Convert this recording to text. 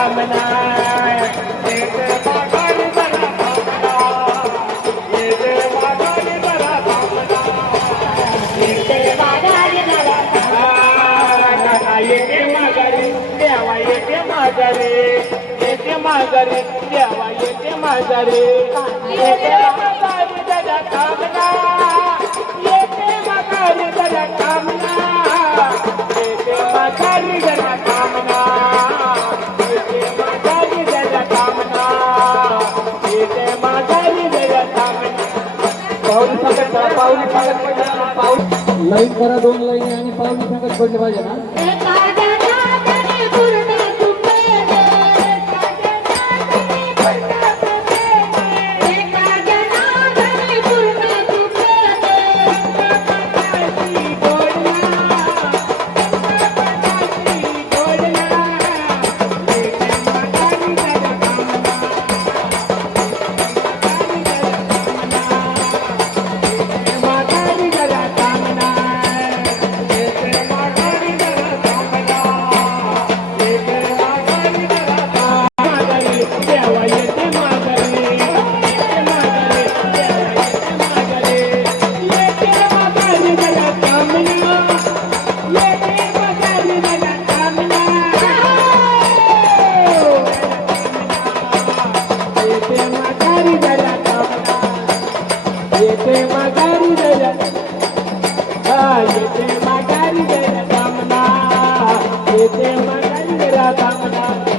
कामना येते माघारी जरा कामना येते माघारी जरा कामना येते माघारी जरा कामना येते माघारी देवा येते माघारी येते माघारी देवा येते माघारी येते माघारी जरा कामना येते माघारी जरा कामना येते माघारी जरा कामना येते माघारी जरा कामना येते माघारी जरा कामना पाऊली सांगत लाईन करा 2 लाईन आणि पाऊली सांगत पडले पाहिजे ना येते माघारी जरा येते माघारी जरा कामना येते माघारी जरा कामना